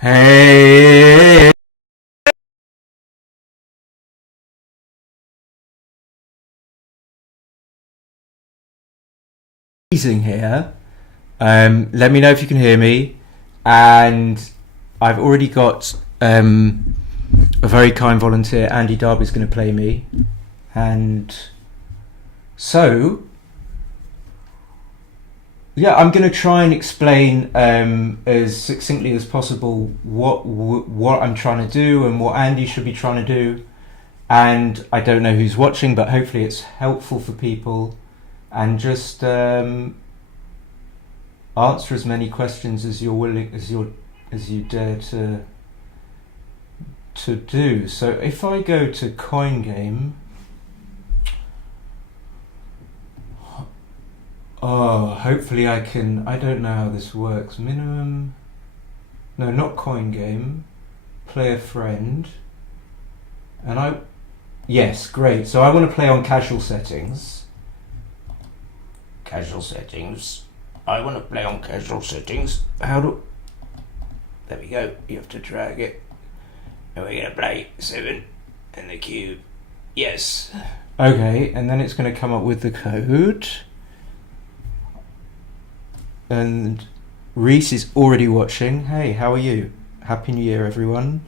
Hey, amazing here. Let me know if you can hear me. And I've already got a very kind volunteer, Andy Darby's going to play me. And so, yeah, I'm going to try and explain as succinctly as possible what I'm trying to do and what Andy should be trying to do. And I don't know who's watching, but hopefully it's helpful for people. And just answer as many questions as you're willing, as you dare to do. So if I go to CoinGame, hopefully I can. I don't know how this works. Minimum. No, not CoinGame. Play a friend. And yes, great. So I want to play on casual settings. Casual settings. I want to play on casual settings. There we go. You have to drag it. And we're going to play 7 and the cube. Yes. Okay, and then it's going to come up with the code. And Reese is already watching. Hey, how are you? Happy New Year, everyone.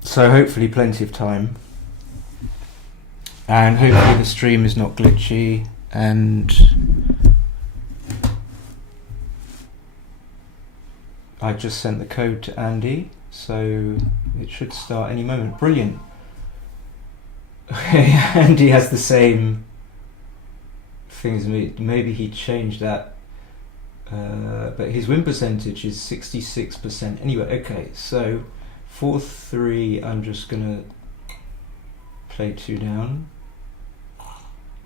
So hopefully plenty of time. And hopefully the stream is not glitchy, and I just sent the code to Andy, so it should start any moment. Brilliant. Andy has the same thing as me. Maybe he changed that, but his win percentage is 66%. Anyway, okay, so 4-3, I'm just gonna play 2 down.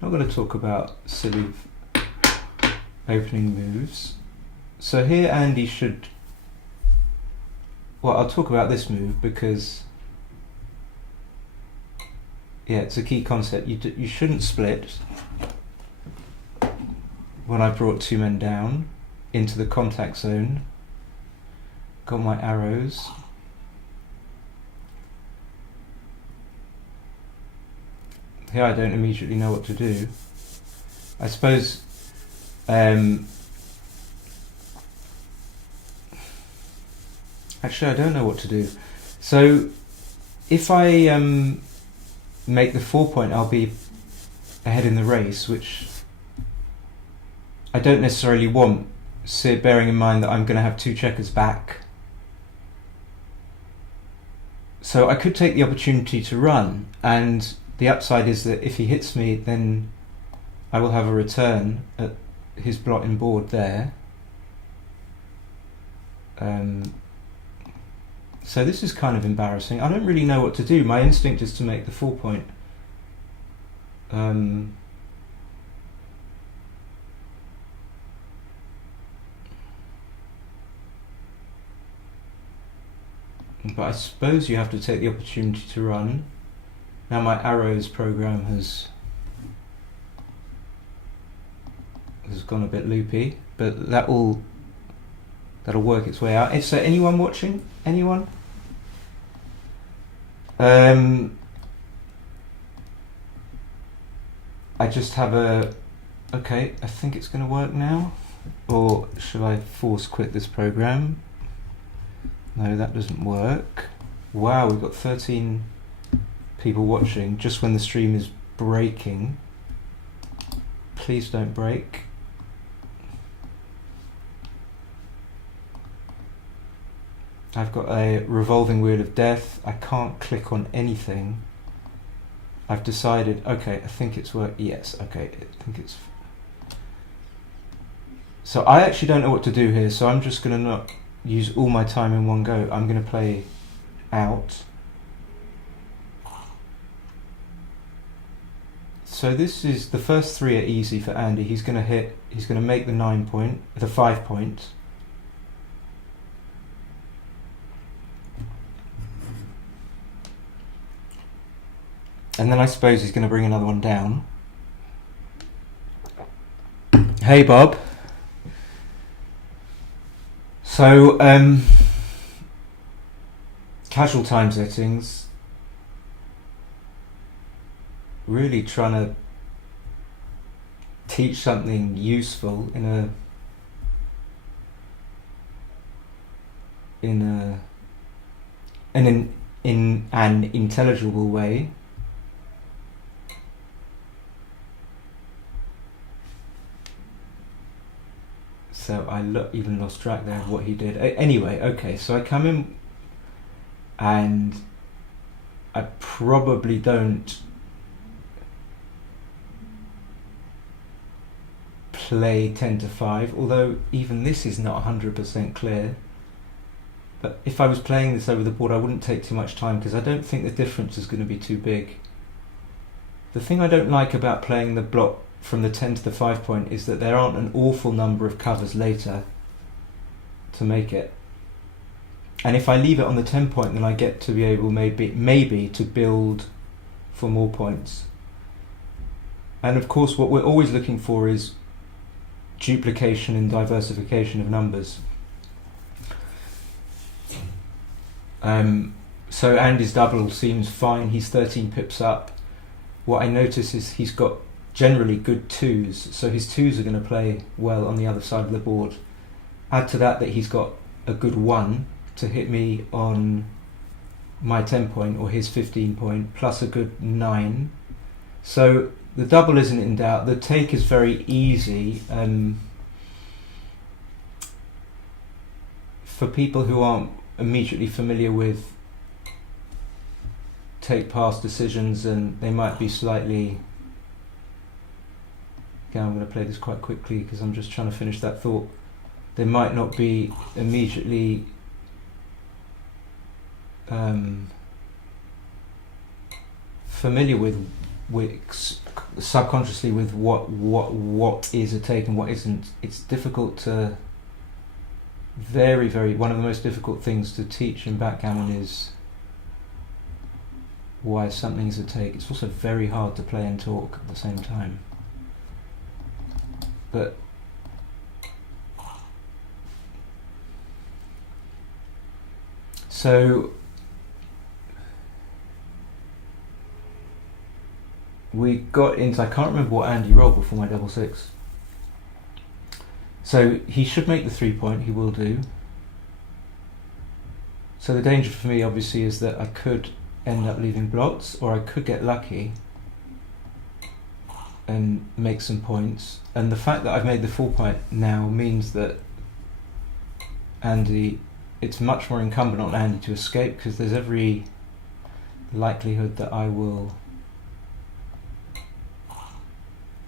Not going to talk about silly opening moves. So here Andy should... Well, I'll talk about this move because... Yeah, it's a key concept. You shouldn't split when I brought 2 men down into the contact zone. Got my arrows. Here I don't immediately know what to do. I suppose actually I don't know what to do. So if I make the 4 point, I'll be ahead in the race, which I don't necessarily want, so bearing in mind that I'm going to have 2 checkers back. So I could take the opportunity to run, and the upside is that if he hits me, then I will have a return at his blotting board there. So this is kind of embarrassing. I don't really know what to do. My instinct is to make the 4 point. But I suppose you have to take the opportunity to run. Now my arrows program has gone a bit loopy, but that'll work its way out. Is there anyone watching? Anyone? I just have okay, I think it's going to work now. Or should I force quit this program? No, that doesn't work. Wow, we've got 13 people watching just when the stream is breaking. Please don't break. I've got a revolving wheel of death. I can't click on anything. I've decided, okay, I think it's work. Yes, okay, I think it's... So I actually don't know what to do here, so I'm just going to not use all my time in one go. I'm going to play out. So this is, the first 3 are easy for Andy. He's going to make the 9 point, the 5 point. And then I suppose he's going to bring another one down. Hey Bob. So, casual time settings, really trying to teach something useful in an intelligible way. So I even lost track there of what he did. Anyway, okay, so I come in and I probably don't play 10 to 5, although even this is not 100% clear. But if I was playing this over the board, I wouldn't take too much time because I don't think the difference is going to be too big. The thing I don't like about playing the block from the 10 to the 5 point is that there aren't an awful number of covers later to make it. And if I leave it on the 10 point, then I get to be able maybe to build for more points. And of course, what we're always looking for is duplication and diversification of numbers. So Andy's double seems fine. He's 13 pips up. What I notice is he's got generally good twos, so his twos are going to play well on the other side of the board. Add to that he's got a good 1 to hit me on my 10 point or his 15 point, plus a good 9. So the double isn't in doubt. The take is very easy. For people who aren't immediately familiar with take pass decisions, and they might be slightly... I'm going to play this quite quickly because I'm just trying to finish that thought. They might not be immediately familiar with subconsciously with what is a take and what isn't. It's difficult to one of the most difficult things to teach in backgammon is why something is a take. It's also very hard to play and talk at the same time. But so we got into, I can't remember what Andy rolled before my double 6. So he should make the 3 point, he will do. So the danger for me obviously is that I could end up leaving blots, or I could get lucky and make some points. And the fact that I've made the 4 point now means that Andy, it's much more incumbent on Andy to escape, because there's every likelihood that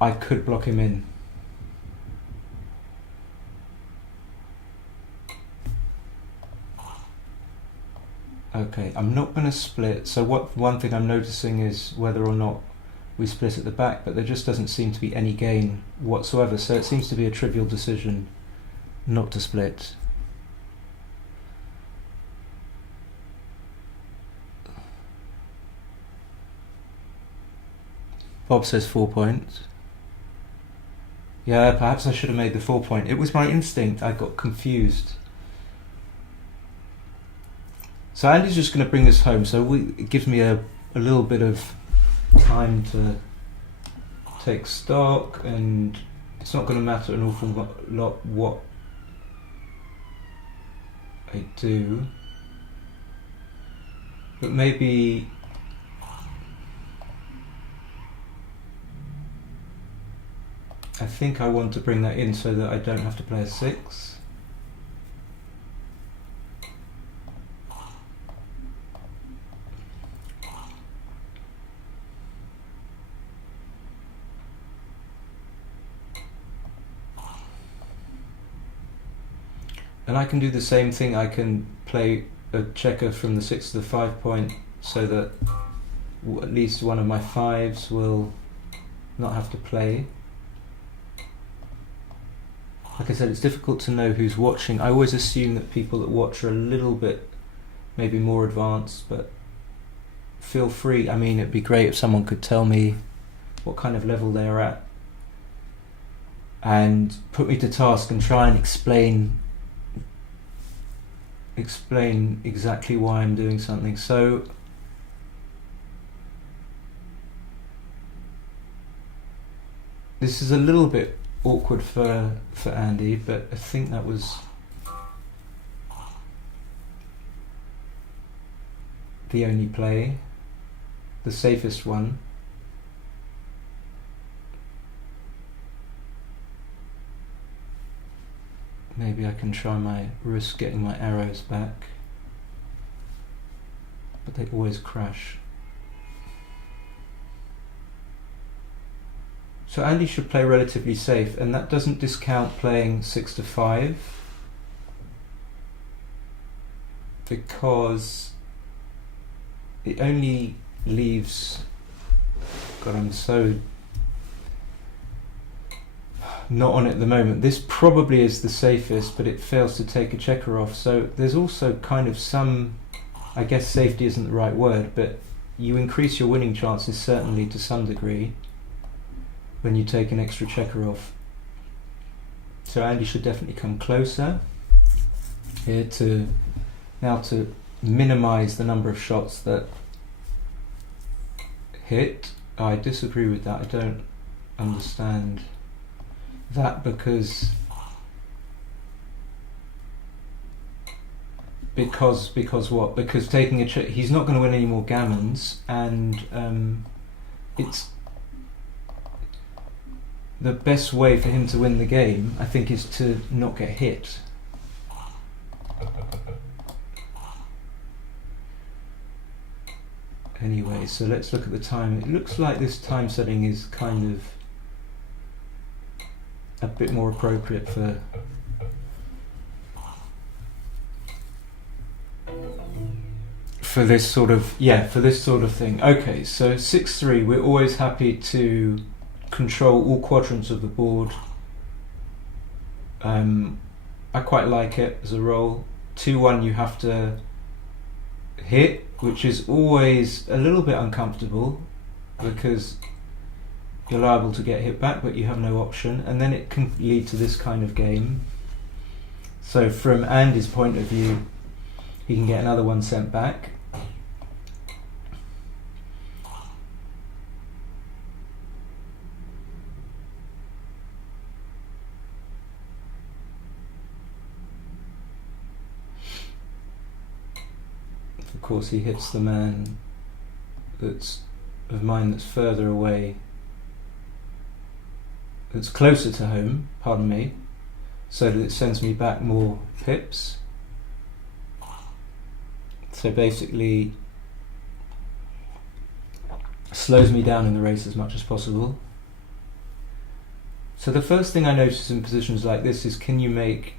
I could block him in. Okay, I'm not going to split. So one thing I'm noticing is whether or not we split at the back, but there just doesn't seem to be any gain whatsoever. So it seems to be a trivial decision not to split. Bob says 4 points. Yeah, perhaps I should have made the 4 point. It was my instinct. I got confused. So Andy's just going to bring this home. So it gives me a little bit of time to take stock, and it's not going to matter an awful lot what I do. But maybe I think I want to bring that in so that I don't have to play a 6. And I can do the same thing. I can play a checker from the 6 to the 5 point so that at least one of my 5s will not have to play. Like I said, it's difficult to know who's watching. I always assume that people that watch are a little bit maybe more advanced, but feel free. I mean, it'd be great if someone could tell me what kind of level they're at and put me to task and try and explain explain exactly why I'm doing something. So this is a little bit awkward for Andy, but I think that was the only play, the safest one. Maybe I can try my risk getting my arrows back, but they always crash. So Andy should play relatively safe, and that doesn't discount playing 6 to 5, because it only leaves, God, I'm so not on it at the moment. This probably is the safest, but it fails to take a checker off. So there's also kind of some, I guess safety isn't the right word, but you increase your winning chances certainly to some degree when you take an extra checker off. So Andy should definitely come closer here to minimize the number of shots that hit. I disagree with that. I don't understand that, because what? Because taking a check, he's not going to win any more gammons, and it's the best way for him to win the game, I think, is to not get hit. Anyway, so let's look at the time. It looks like this time setting is kind of a bit more appropriate for this sort of thing. Okay, so 6-3, we're always happy to control all quadrants of the board. I quite like it as a roll. 2-1 you have to hit, which is always a little bit uncomfortable because you're liable to get hit back, but you have no option, and then it can lead to this kind of game. So from Andy's point of view, he can get another one sent back. Of course, he hits the man that's further away, that's closer to home, pardon me, so that it sends me back more pips. So basically slows me down in the race as much as possible. So the first thing I notice in positions like this is, can you make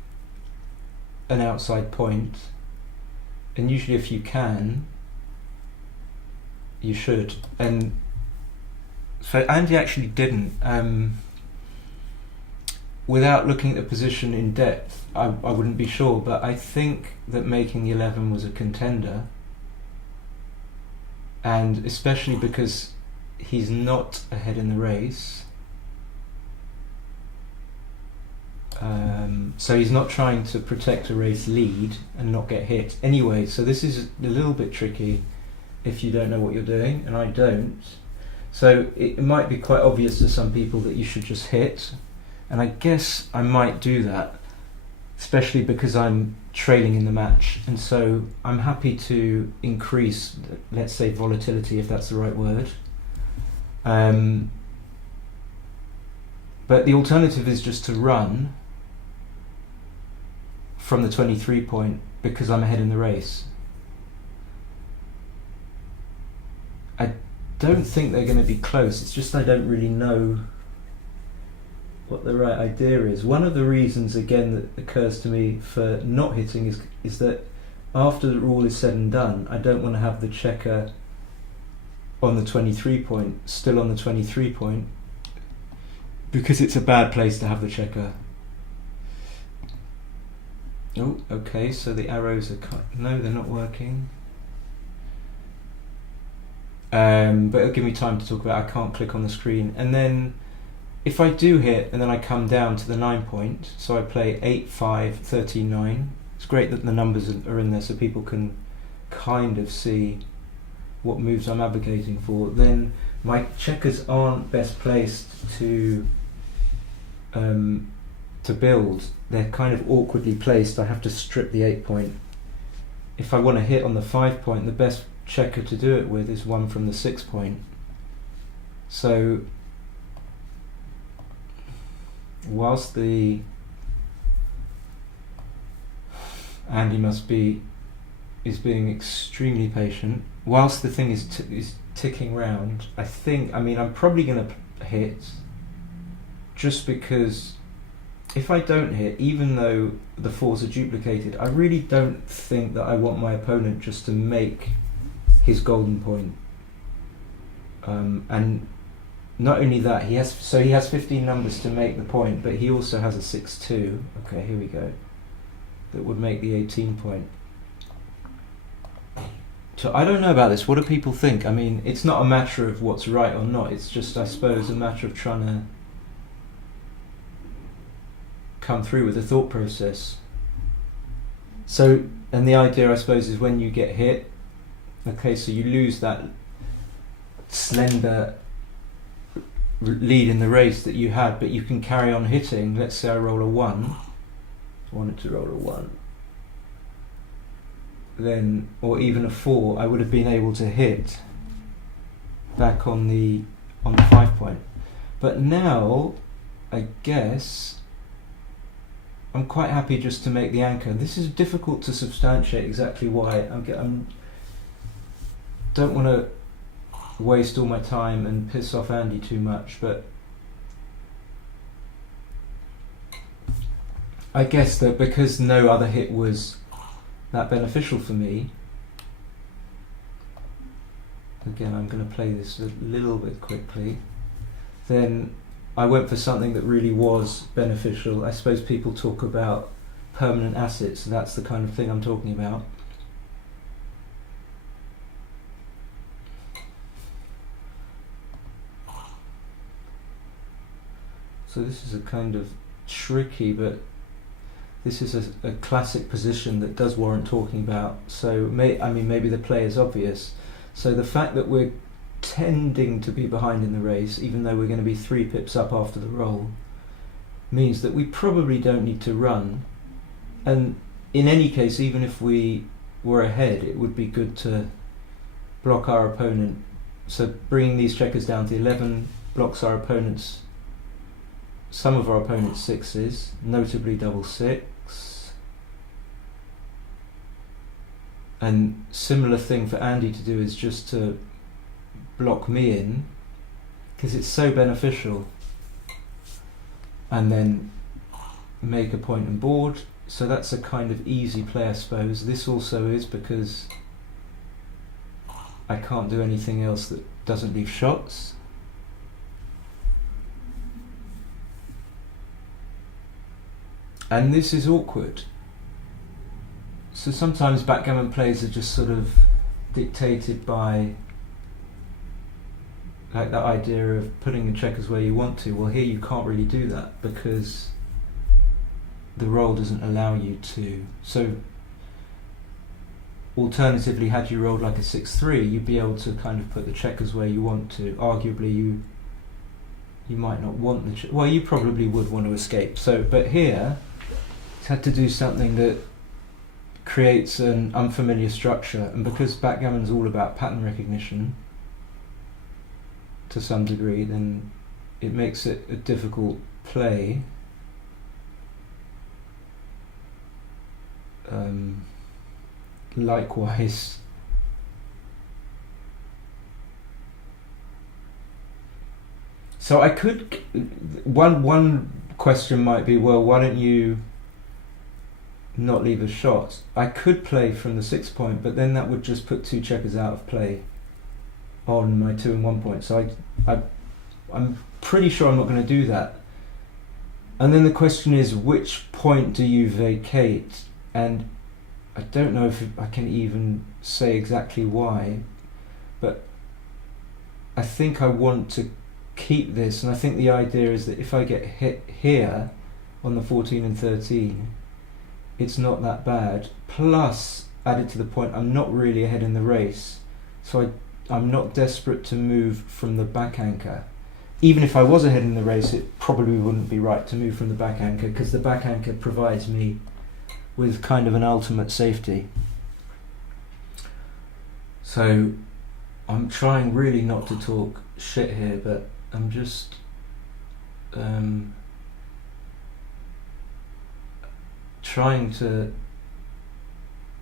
an outside point? And usually if you can, you should. And so Andy actually didn't. Without looking at the position in depth, I wouldn't be sure, but I think that making 11 was a contender, and especially because he's not ahead in the race, so he's not trying to protect a race lead and not get hit. Anyway, so this is a little bit tricky if you don't know what you're doing, and I don't. So it might be quite obvious to some people that you should just hit, and I guess I might do that, especially because I'm trailing in the match, and so I'm happy to increase, let's say, volatility, if that's the right word. But the alternative is just to run from the 23 point because I'm ahead in the race. I don't think they're going to be close, it's just I don't really know what the right idea is. One of the reasons, again, that occurs to me for not hitting is that after the rule is said and done, I don't want to have the checker on the 23 point, still on the 23 point, because it's a bad place to have the checker. Oh, okay, so the arrows are no, they're not working. But it'll give me time to talk about. I can't click on the screen. And then if I do hit and then I come down to the 9 point, so I play 8, 5, 13, 9, it's great that the numbers are in there so people can kind of see what moves I'm advocating for. Then my checkers aren't best placed to build. They're kind of awkwardly placed. I have to strip the 8 point. If I want to hit on the 5 point, the best checker to do it with is one from the 6 point. So whilst the Andy is being extremely patient, whilst the thing is ticking round, I'm probably going to hit, just because if I don't hit, even though the 4s are duplicated, I really don't think that I want my opponent just to make his golden point. And not only that, he has 15 numbers to make the point, but he also has a 6-2. Okay, here we go. That would make the 18 point. So I don't know about this. What do people think? I mean, it's not a matter of what's right or not. It's just, I suppose, a matter of trying to come through with the thought process. So, and the idea, I suppose, is when you get hit, okay, so you lose that slender lead in the race that you had, but you can carry on hitting. Let's say I roll a 1. I wanted to roll a 1. Then, or even a 4, I would have been able to hit back on the 5 point. But now, I guess I'm quite happy just to make the anchor. This is difficult to substantiate exactly why. I'm don't want to waste all my time and piss off Andy too much, but I guess that because no other hit was that beneficial for me, again I'm going to play this a little bit quickly, then I went for something that really was beneficial. I suppose people talk about permanent assets, and that's the kind of thing I'm talking about. So this is a kind of tricky, but this is a classic position that does warrant talking about. So maybe the play is obvious. So the fact that we're tending to be behind in the race, even though we're going to be 3 pips up after the roll, means that we probably don't need to run. And in any case, even if we were ahead, it would be good to block our opponent. So bringing these checkers down to 11 blocks our opponent's, some of our opponent's 6s, notably double 6. And similar thing for Andy to do is just to block me in, because it's so beneficial, and then make a point and board. So that's a kind of easy play, I suppose. This also is, because I can't do anything else that doesn't leave shots. And this is awkward. So sometimes backgammon plays are just sort of dictated by, like, that idea of putting the checkers where you want to. Well, here you can't really do that because the roll doesn't allow you to. So alternatively, had you rolled like a 6-3, you'd be able to kind of put the checkers where you want to. Arguably, you might not want the well, you probably would want to escape. So, but here it's had to do something that creates an unfamiliar structure, and because backgammon's all about pattern recognition to some degree, then it makes it a difficult play. Likewise, so I could, one question might be, well, why don't you not leave a shot? I could play from the 6 point, but then that would just put 2 checkers out of play on my 2 and 1 point. So I'm pretty sure I'm not going to do that. And then the question is, which point do you vacate? And I don't know if I can even say exactly why, but I think I want to keep this, and I think the idea is that if I get hit here on the 14 and 13, it's not that bad. Plus, added to the point, I'm not really ahead in the race, so I'm not desperate to move from the back anchor. Even if I was ahead in the race, it probably wouldn't be right to move from the back anchor, because the back anchor provides me with kind of an ultimate safety. So I'm trying really not to talk shit here, but I'm just trying to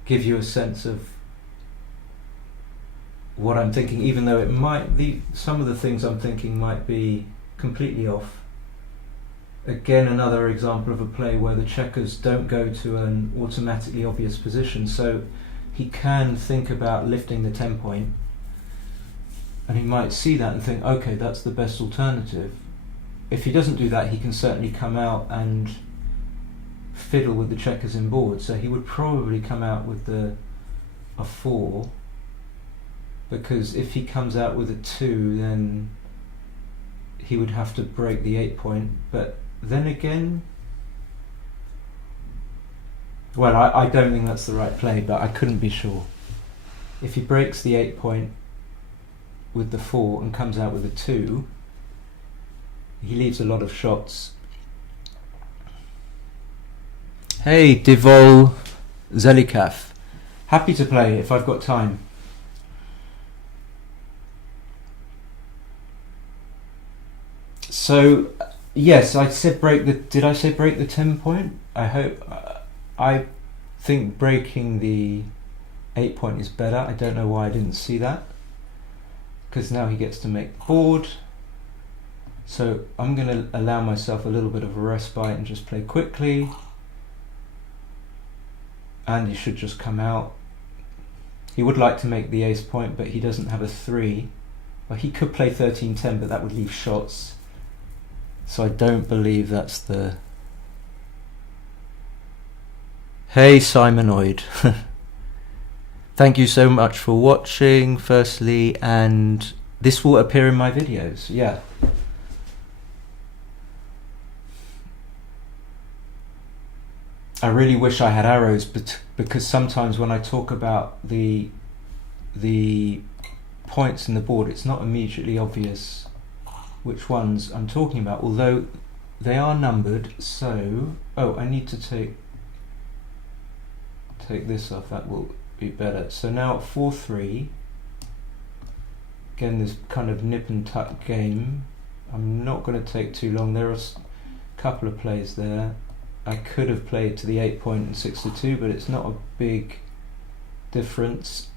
give you a sense of what I'm thinking, even though it might some of the things I'm thinking might be completely off. Again, another example of a play where the checkers don't go to an automatically obvious position, so he can think about lifting the 10 point, and he might see that and think, okay, that's the best alternative. If he doesn't do that, he can certainly come out and fiddle with the checkers in board, so he would probably come out with a 4, because if he comes out with a 2, then he would have to break the 8 point. But then again, well, I don't think that's the right play, but I couldn't be sure. If he breaks the 8 point with the 4 and comes out with a 2, he leaves a lot of shots. Hey, Divol Zelikaf. Happy to play if I've got time. So, yes, I said did I say break the 10 point? I think breaking the 8 point is better. I don't know why I didn't see that, because now he gets to make the board. So I'm going to allow myself a little bit of a respite and just play quickly. And he should just come out. He would like to make the ace point, but he doesn't have a 3. Well, he could play 13-10, but that would leave shots. So I don't believe that's the... Hey, Simonoid. Thank you so much for watching, firstly, and this will appear in my videos, yeah. I really wish I had arrows, but because sometimes when I talk about the points in the board, it's not immediately obvious which ones I'm talking about, although they are numbered. So, I need to take this off, that will be better. So now at 4-3, again this kind of nip and tuck game. I'm not going to take too long, there are a couple of plays there. I could have played to the 8 point and 6-2, but it's not a big difference.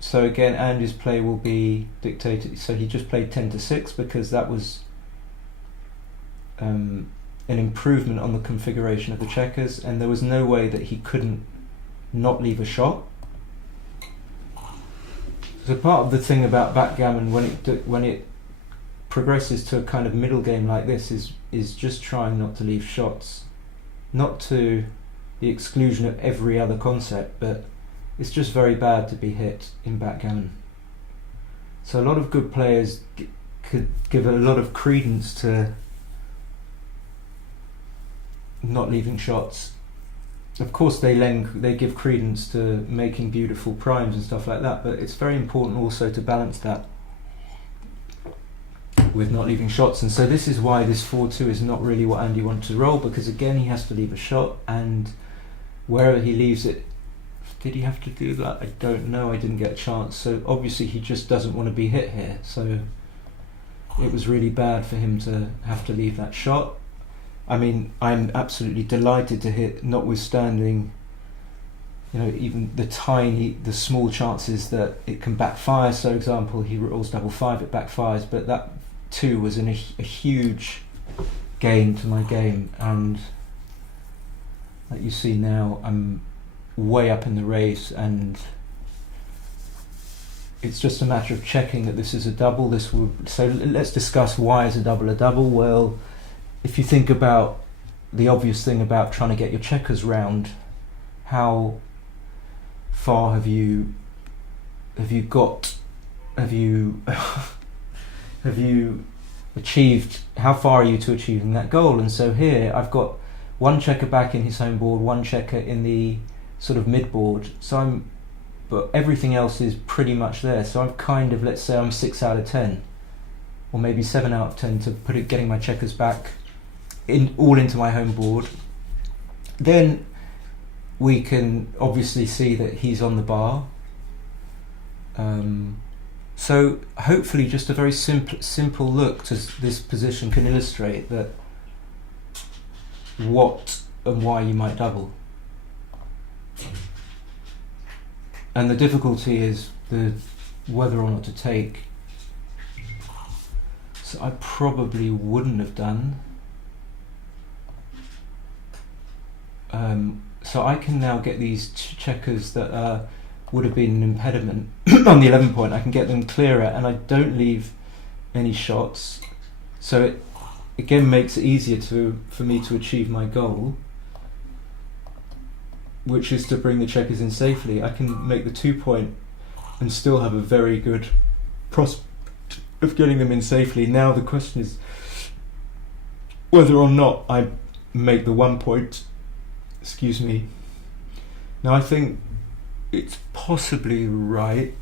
So again, Andy's play will be dictated. So he just played 10-6 because that was an improvement on the configuration of the checkers, and there was no way that he couldn't not leave a shot. So part of the thing about backgammon when it progresses to a kind of middle game like this is just trying not to leave shots. Not to the exclusion of every other concept, but it's just very bad to be hit in backgammon. So a lot of good players could give a lot of credence to not leaving shots. Of course they give credence to making beautiful primes and stuff like that, but it's very important also to balance that with not leaving shots. And so this is why this 4-2 is not really what Andy wanted to roll, because again he has to leave a shot, and wherever he leaves it, did he have to do that? I don't know, I didn't get a chance. So obviously he just doesn't want to be hit here, so it was really bad for him to have to leave that shot. I mean, I'm absolutely delighted to hit, notwithstanding, you know, even the small chances that it can backfire. So, for example, he rolls 5-5, it backfires, but that 2 was a huge gain to my game, and like you see now, I'm way up in the race, and it's just a matter of checking that this is a double. So let's discuss why is a double. Well, if you think about the obvious thing about trying to get your checkers round, how far have you achieved, how far are you to achieving that goal? And so here I've got one checker back in his home board, one checker in the sort of mid board. But everything else is pretty much there. So I'm kind of, let's say I'm 6 out of 10, or maybe 7 out of 10 to getting my checkers back all into my home board. Then we can obviously see that he's on the bar. So hopefully just a very simple look to this position can illustrate that what and why you might double. And the difficulty is whether or not to take. So I probably wouldn't have done. So I can now get these checkers that would have been an impediment on the 11 point. I can get them clearer, and I don't leave any shots. So it again makes it easier for me to achieve my goal, which is to bring the checkers in safely. I can make the 2 point and still have a very good prospect of getting them in safely. Now the question is whether or not I make the 1 point. Excuse me. Now I think it's possibly right,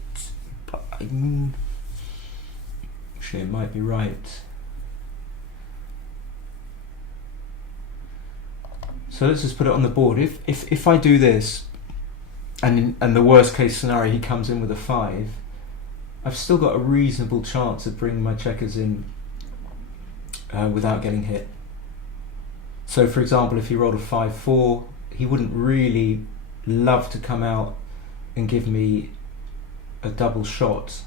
but actually it might be right. So let's just put it on the board. If I do this, and the worst case scenario he comes in with a 5, I've still got a reasonable chance of bringing my checkers in without getting hit. So for example, if he rolled a 5-4, he wouldn't really love to come out and give me a double shot.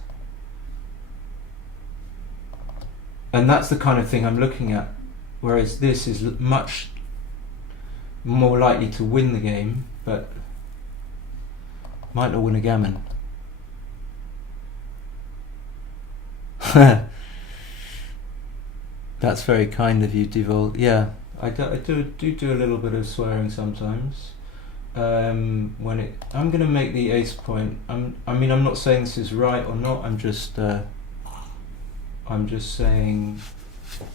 And that's the kind of thing I'm looking at, whereas this is much more likely to win the game, but might not win a gammon. That's very kind of you, Devol. Yeah, I do a little bit of swearing sometimes. I'm going to make the ace point. I'm not saying this is right or not. I'm just saying.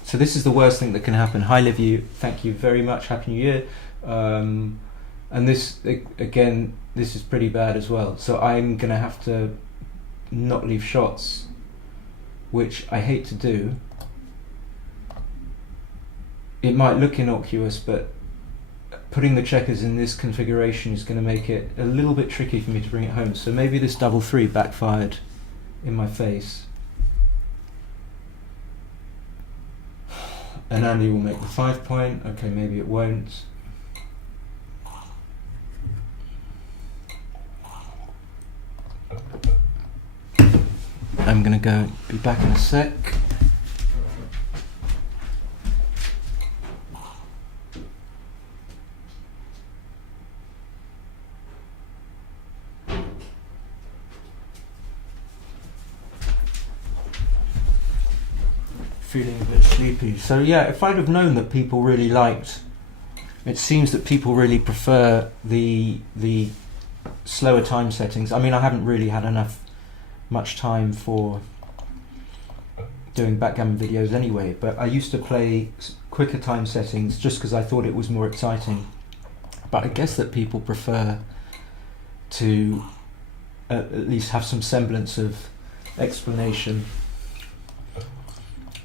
So this is the worst thing that can happen. Hi, Liv. Thank you very much. Happy New Year. And this again, this is pretty bad as well. So I'm going to have to not leave shots, which I hate to do. It might look innocuous, but putting the checkers in this configuration is going to make it a little bit tricky for me to bring it home. So maybe this double 3 backfired in my face. And Andy will make the 5 point. Okay, maybe it won't. I'm going to be back in a sec. Feeling a bit sleepy. So yeah, if I'd have known that people really liked, it seems that people really prefer the slower time settings. I mean, I haven't really had much time for doing backgammon videos anyway, but I used to play quicker time settings just because I thought it was more exciting. But I guess that people prefer to at least have some semblance of explanation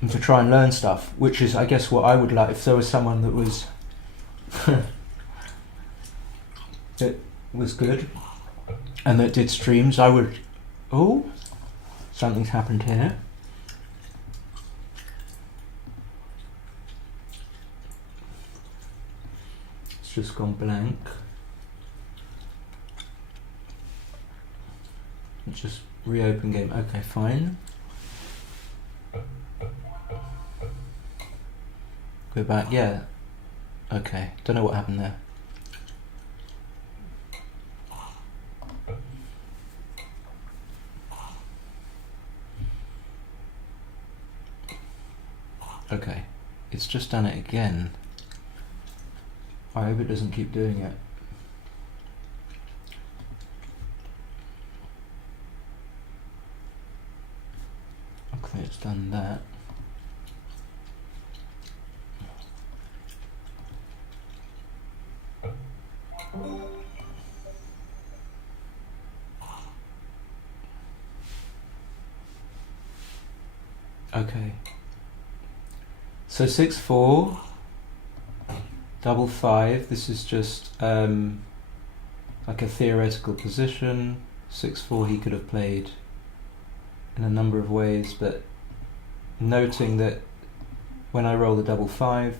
and to try and learn stuff, which is, I guess, what I would like if there was someone that was that was good and that did streams. I would. Oh, something's happened here. It's just gone blank. Just reopen game. Okay, fine. Go back, yeah. Okay, don't know what happened there. Okay, it's just done it again. I hope it doesn't keep doing it. Okay, it's done that. Okay. So 6-4, double 5. This is just like a theoretical position. 6-4 he could have played in a number of ways, but noting that when I roll the double 5,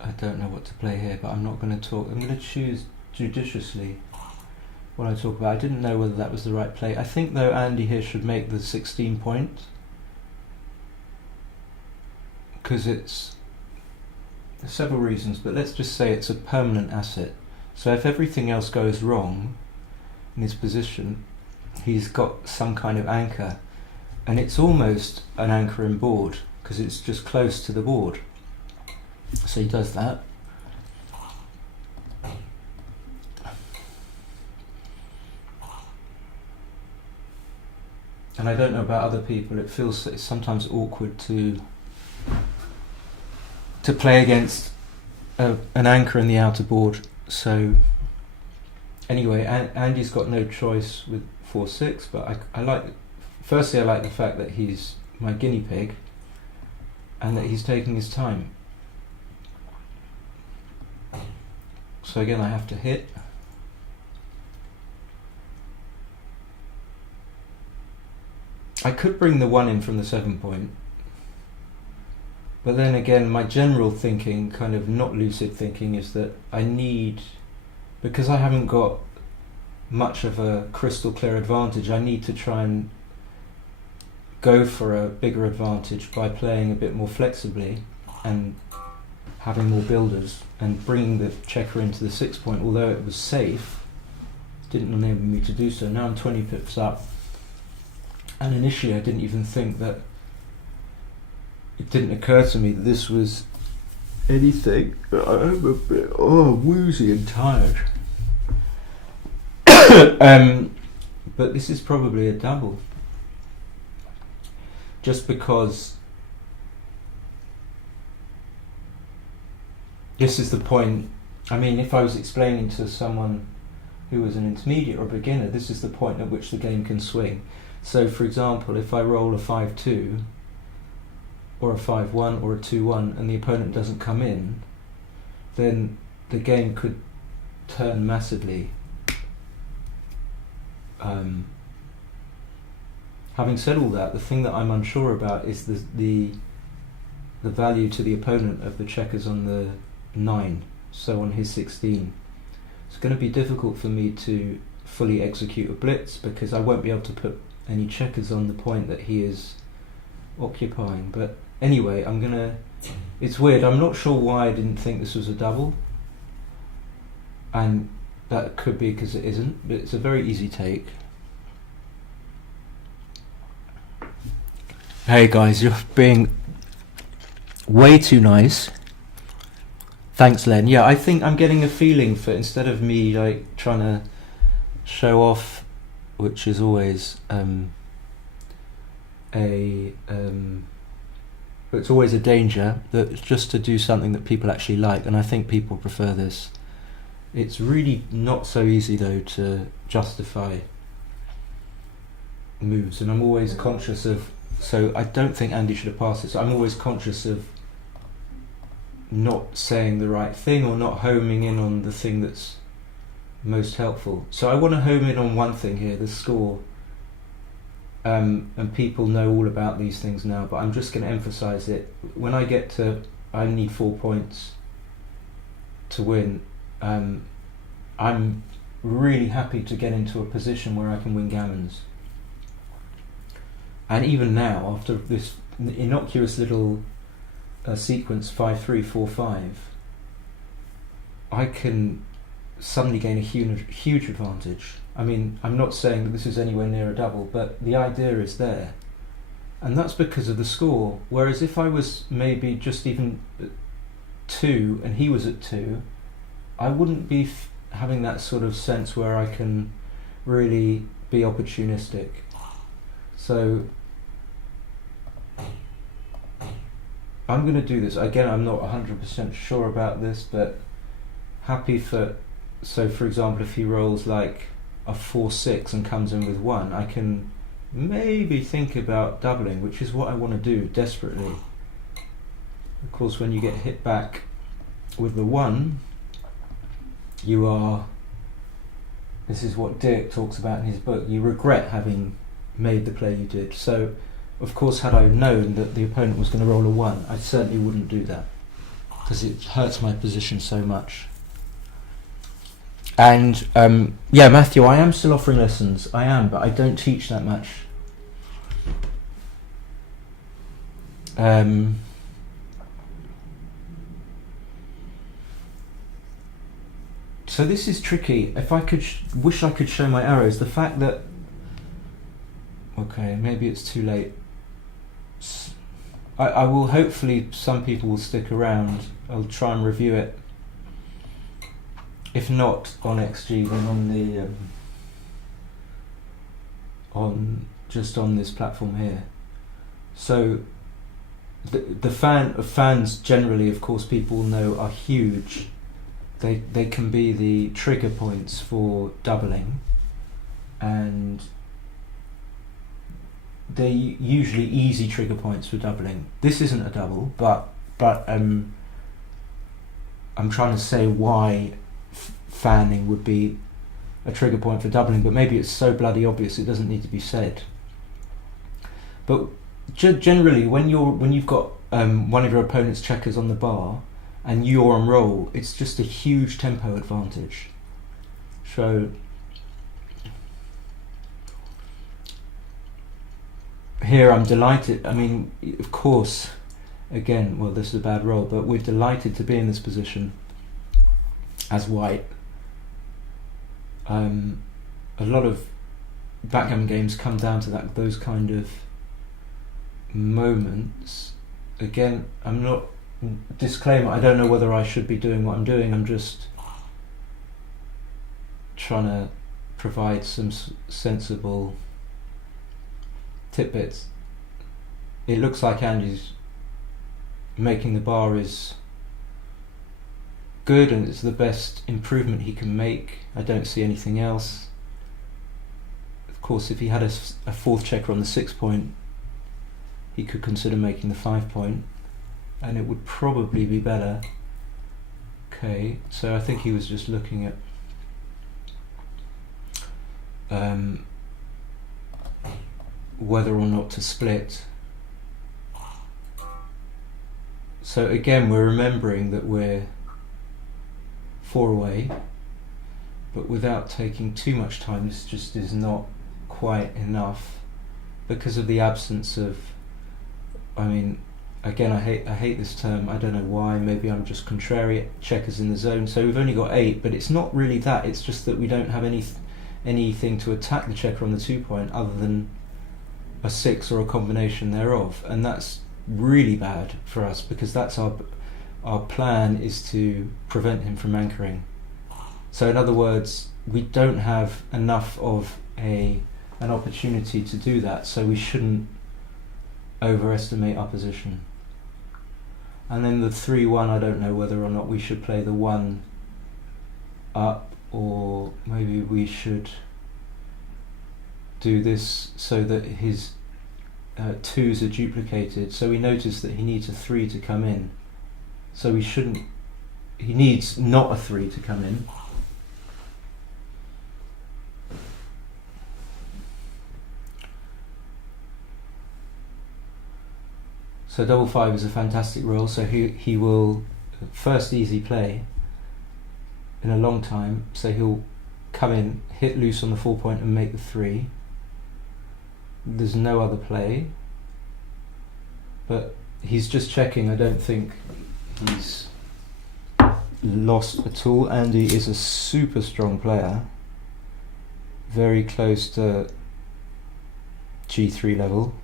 I don't know what to play here, but I'm not going to talk. I'm going to choose judiciously what I talk about. I didn't know whether that was the right play. I think though Andy here should make the 16 point, because there's several reasons, but let's just say it's a permanent asset. So if everything else goes wrong in his position, he's got some kind of anchor, and it's almost an anchor in board because it's just close to the board. So he does that. And I don't know about other people, it feels it's sometimes awkward to play against an anchor in the outer board. So anyway, Andy's got no choice with 4-6, but I like, firstly I like the fact that he's my guinea pig and that he's taking his time. So again I have to hit. I could bring the 1 in from the 7 point, but then again my general thinking, kind of not lucid thinking, is that I need, because I haven't got much of a crystal clear advantage, I need to try and go for a bigger advantage by playing a bit more flexibly and having more builders and bringing the checker into the 6 point, although it was safe, it didn't enable me to do so. Now I'm 20 pips up, and initially I didn't even think that, it didn't occur to me that this was anything. I'm a bit woozy and tired. But this is probably a double, just because this is the point. I mean, if I was explaining to someone who was an intermediate or beginner, this is the point at which the game can swing. So for example, if I roll a 5-2 or a 5-1 or a 2-1 and the opponent doesn't come in, then the game could turn massively. Having said all that, the thing that I'm unsure about is the value to the opponent of the checkers on the 9, so on his 16. It's going to be difficult for me to fully execute a blitz because I won't be able to put any checkers on the point that he is occupying. But anyway, it's weird, I'm not sure why I didn't think this was a double, and that could be because it isn't, but it's a very easy take. Hey guys, you're being way too nice. Thanks, Len. Yeah, I think I'm getting a feeling for, instead of me like trying to show off, which is always it's always a danger, that it's just to do something that people actually like, and I think people prefer this. It's really not so easy though to justify moves, and I'm always conscious of, so I don't think Andy should have passed it, so I'm always conscious of not saying the right thing or not homing in on the thing that's most helpful. So I want to home in on one thing here, the score, and people know all about these things now, but I'm just going to emphasize it. When I get to, I need 4 points to win, I'm really happy to get into a position where I can win gammons. And even now, after this innocuous little sequence 5-3, 4-5, I can suddenly gain a huge advantage. I mean, I'm not saying that this is anywhere near a double, but the idea is there, and that's because of the score. Whereas if I was maybe just even at 2 and he was at 2, I wouldn't be having that sort of sense where I can really be opportunistic. So I'm going to do this again. I'm not 100% sure about this, but happy for, so for example, if he rolls like a 4-6 and comes in with 1, I can maybe think about doubling, which is what I want to do desperately. Of course, when you get hit back with the 1, you are, this is what Dirk talks about in his book, you regret having made the play you did. So, of course, had I known that the opponent was going to roll a 1, I certainly wouldn't do that, because it hurts my position so much. And yeah, Matthew, I am still offering lessons. I am, but I don't teach that much. So this is tricky. If I could, wish I could show my arrows. The fact that, okay, maybe it's too late. I will, hopefully some people will stick around. I'll try and review it. If not on XG, then on the on this platform here. So the fans generally, of course, people know, are huge. They can be the trigger points for doubling, and they're usually easy trigger points for doubling. This isn't a double, but I'm trying to say why fanning would be a trigger point for doubling, but maybe it's so bloody obvious it doesn't need to be said. But generally, when you've got one of your opponent's checkers on the bar and you're on roll, it's just a huge tempo advantage. So here I'm delighted. I mean, of course, again, well, this is a bad roll, but we're delighted to be in this position as white. A lot of backgammon games come down to those kind of moments. Again, I'm not, disclaimer, I don't know whether I should be doing what I'm doing. I'm just trying to provide some sensible tidbits. It looks like Andy's making the bar is good, and it's the best improvement he can make. I don't see anything else. Of course, if he had a fourth checker on the 6 point, he could consider making the 5 point, and it would probably be better. Okay, so I think he was just looking at whether or not to split. So again, we're remembering that we're 4 away, but without taking too much time. This just is not quite enough because of the absence of, I mean, again, I hate this term, I don't know why, maybe I'm just contrary, checkers in the zone. So we've only got 8, but it's not really that, it's just that we don't have anything to attack the checker on the 2 point other than a 6 or a combination thereof, and that's really bad for us, because that's our plan is to prevent him from anchoring. So in other words, we don't have enough of an opportunity to do that, so we shouldn't overestimate our position. And then the 3-1, I don't know whether or not we should play the 1 up, or maybe we should do this so that his 2s are duplicated. So we notice that he needs a 3 to come in. So we shouldn't, he needs not a 3 to come in. So double 5 is a fantastic roll, so he will, first easy play in a long time, so he'll come in, hit loose on the 4 point and make the 3. There's no other play, but he's just checking. I don't think he's lost at all. Andy is a super strong player, very close to G3 level.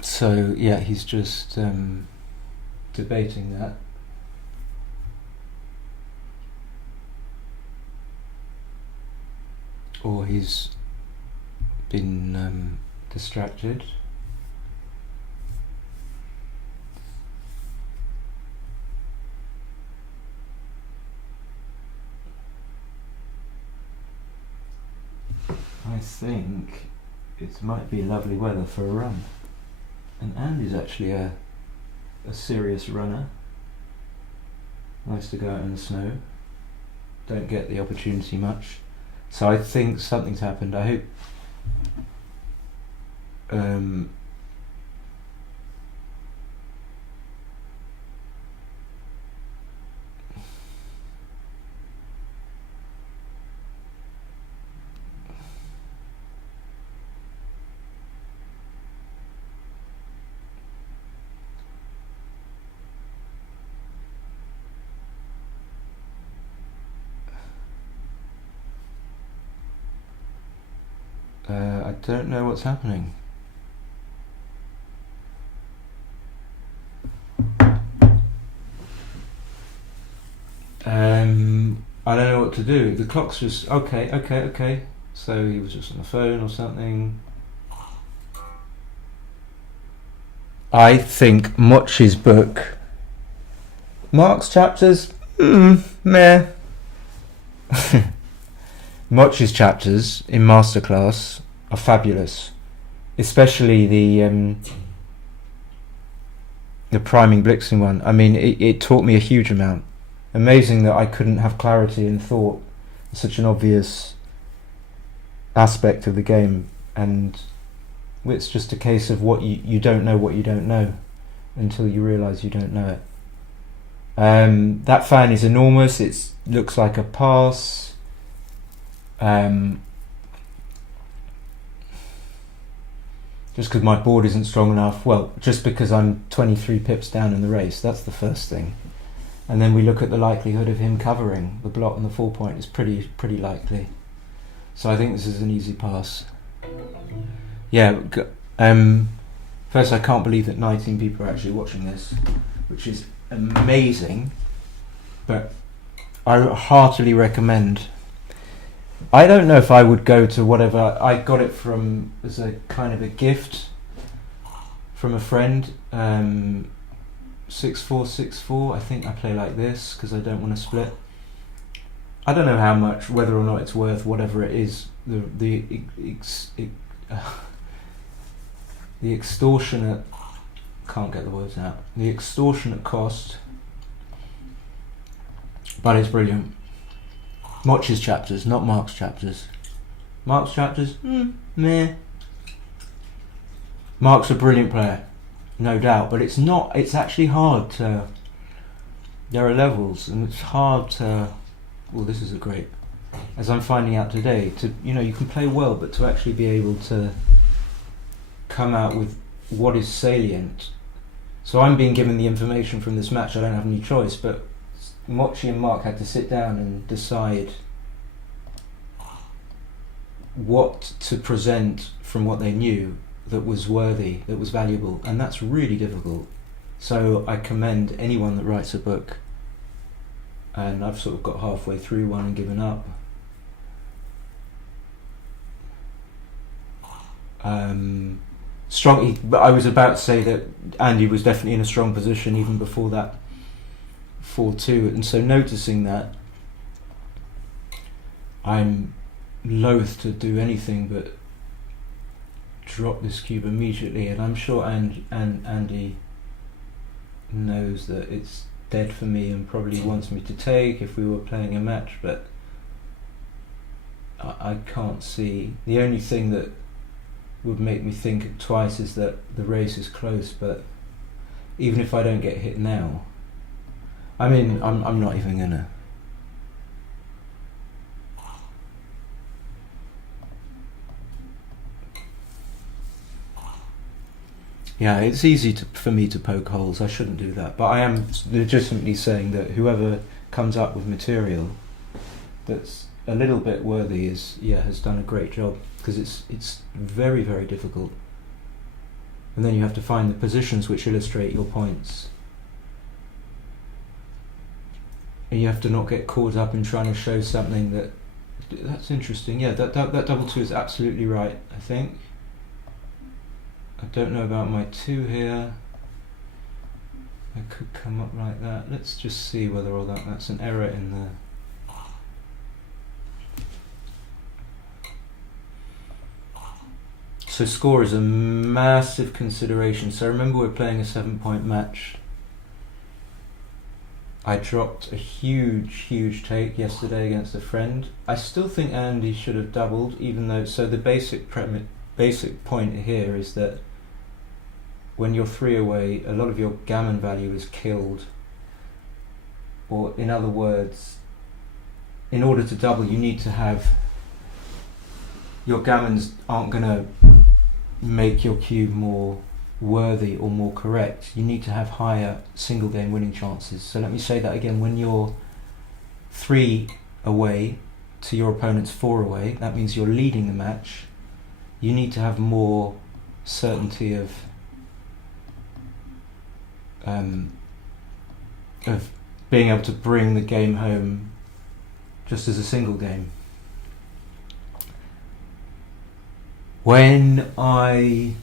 So yeah, he's just debating that. Or he's been distracted. I think it might be lovely weather for a run. And Andy's actually a serious runner. Likes to go out in the snow. Don't get the opportunity much. So I think something's happened. I hope I don't know what's happening. I don't know what to do. The clock's just okay. So he was just on the phone or something. I think Mochi's book, Mark's chapters, meh. Mochi's chapters in Masterclass are fabulous, especially the priming blitzing one. I mean, it taught me a huge amount. Amazing that I couldn't have clarity in thought. It's such an obvious aspect of the game, and it's just a case of what you don't know what you don't know until you realise you don't know it. That fan is enormous. It looks like a pass. Just because my board isn't strong enough, well, just because I'm 23 pips down in the race, that's the first thing. And then we look at the likelihood of him covering the block and the 4 point is pretty likely. So I think this is an easy pass. Yeah. First, I can't believe that 19 people are actually watching this, which is amazing. But I heartily recommend. I don't know if I would go to whatever. I got it from as a kind of a gift from a friend. 6464. I think I play like this because I don't want to split. I don't know how much, whether or not it's worth whatever it is. The extortionate. Can't get the words out. The extortionate cost, but it's brilliant. Mochi's chapters, not Mark's chapters. Mark's chapters, meh. Mark's a brilliant player, no doubt, but it's not. It's actually hard to. There are levels, and it's hard to. Well, this is a great. As I'm finding out today, you can play well, but to actually be able to come out with what is salient. So I'm being given the information from this match. I don't have any choice, but Mochi and Mark had to sit down and decide what to present from what they knew that was worthy, that was valuable, and that's really difficult. So I commend anyone that writes a book, and I've sort of got halfway through one and given up. But I was about to say that Andy was definitely in a strong position even before that 4-2, and so noticing that, I'm loath to do anything but drop this cube immediately, and I'm sure Andy knows that it's dead for me and probably wants me to take if we were playing a match, but I can't see. The only thing that would make me think twice is that the race is close, but even if I don't get hit now, I mean, I'm not even gonna. Yeah, it's easy for me to poke holes. I shouldn't do that, but I am legitimately saying that whoever comes up with material that's a little bit worthy has done a great job, because it's very, very difficult. And then you have to find the positions which illustrate your points. And you have to not get caught up in trying to show something that's interesting. Yeah, that double two is absolutely right, I think. I don't know about my 2 here. I could come up like that. Let's just see whether or not that's an error in the... So score is a massive consideration. So remember, we're playing a 7-point match. I dropped a huge take yesterday against a friend. I still think Andy should have doubled, even though... So the basic point here is that when you're 3 away, a lot of your gammon value is killed. Or in other words, in order to double, you need to have... Your gammons aren't going to make your cube more worthy or more correct. You need to have higher single game winning chances. So let me say that again. When you're 3 away to your opponent's 4 away, that means you're leading the match. You need to have more certainty of being able to bring the game home just as a single game. When I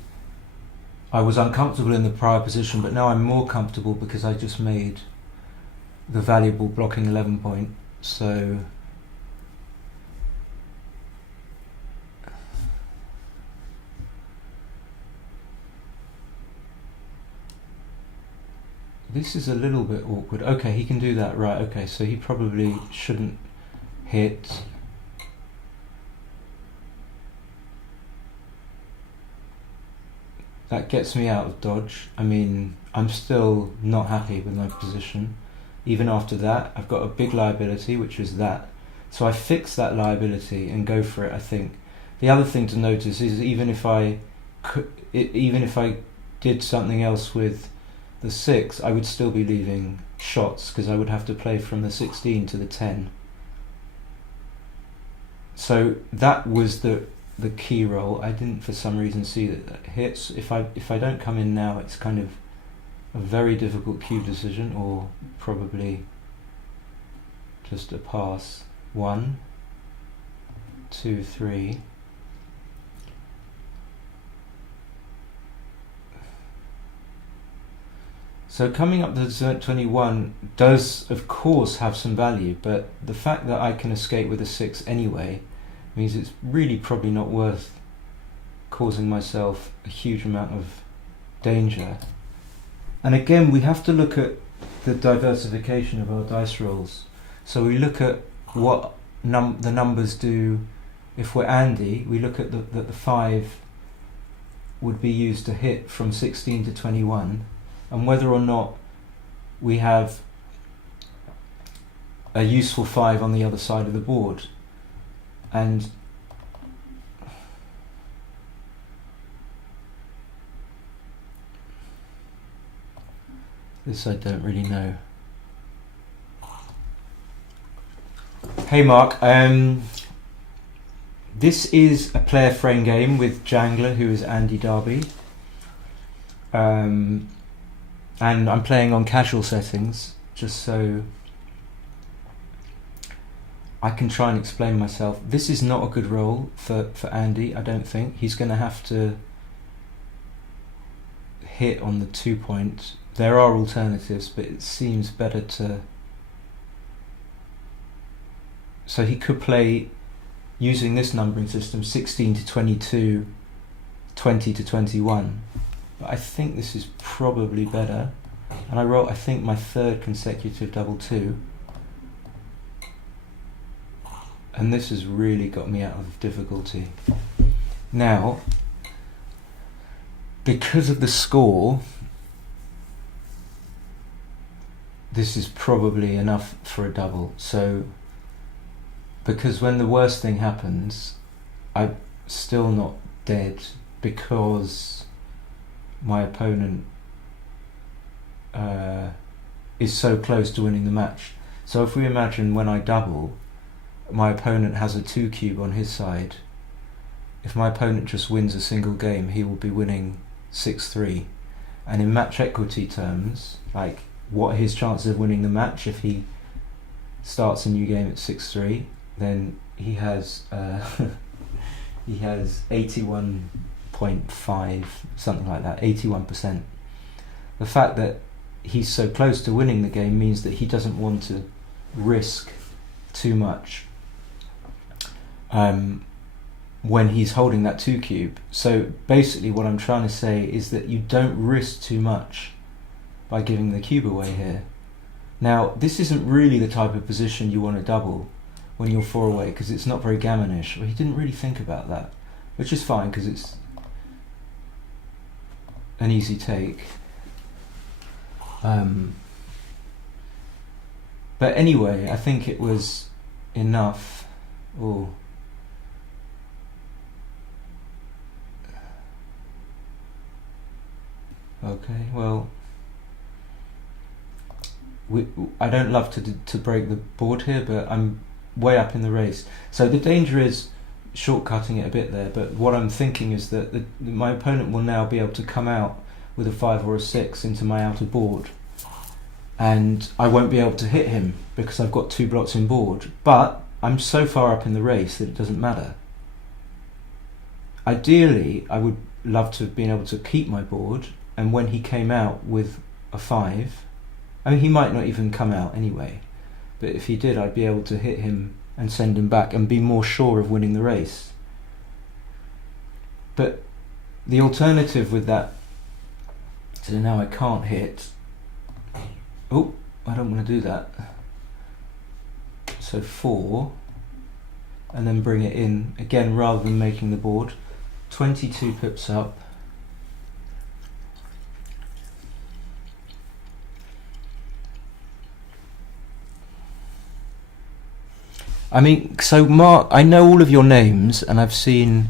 was uncomfortable in the prior position, but now I'm more comfortable because I just made the valuable blocking 11 point. So this is a little bit awkward. Okay, he can do that, right? Okay, so he probably shouldn't hit. That gets me out of dodge. I mean, I'm still not happy with my position. Even after that, I've got a big liability, which is that. So I fix that liability and go for it, I think. The other thing to notice is even if I did something else with the 6, I would still be leaving shots because I would have to play from the 16 to the 10. So that was the key roll. I didn't for some reason see that hits. If I don't come in now, it's kind of a very difficult cube decision, or probably just a pass. 1, 2, 3. So coming up to 21 does of course have some value, but the fact that I can escape with a 6 anyway means it's really probably not worth causing myself a huge amount of danger. And again, we have to look at the diversification of our dice rolls. So we look at what the numbers do. If we're Andy, we look at the 5 would be used to hit from 16 to 21, and whether or not we have a useful 5 on the other side of the board. And this I don't really know. Hey Mark, this is a player frame game with Jangler, who is Andy Darby. And I'm playing on casual settings, just so I can try and explain myself. This is not a good roll for Andy, I don't think. He's going to have to hit on the 2 point. There are alternatives, but it seems better to... So he could play, using this numbering system, 16 to 22, 20 to 21. But I think this is probably better. And I roll, I think, my 3rd consecutive double 2. And this has really got me out of difficulty. Now, because of the score, this is probably enough for a double. So, because when the worst thing happens, I'm still not dead because my opponent is so close to winning the match. So if we imagine when I double, my opponent has a 2 cube on his side. If my opponent just wins a single game, he will be winning 6-3. And in match equity terms, like what are his chances of winning the match if he starts a new game at 6-3? Then he has he has 81 80.5, something like that, 81%. The fact that he's so close to winning the game means that he doesn't want to risk too much when he's holding that 2 cube. So basically what I'm trying to say is that you don't risk too much by giving the cube away here. Now, this isn't really the type of position you want to double when you're 4 away, because it's not very gammonish. Well, he didn't really think about that, which is fine because it's an easy take. But anyway, I think it was enough. Oh. Okay, well, I don't love to break the board here, but I'm way up in the race. So the danger is shortcutting it a bit there, but what I'm thinking is that my opponent will now be able to come out with a 5 or a 6 into my outer board, and I won't be able to hit him because I've got 2 blocks in board, but I'm so far up in the race that it doesn't matter. Ideally, I would love to have been able to keep my board, and when he came out with a 5, I mean, he might not even come out anyway, but if he did, I'd be able to hit him and send him back and be more sure of winning the race. But the alternative with that, so now I can't hit. Oh, I don't want to do that. So 4, and then bring it in again rather than making the board. 22 pips up. I mean, so Mark, I know all of your names, and I've seen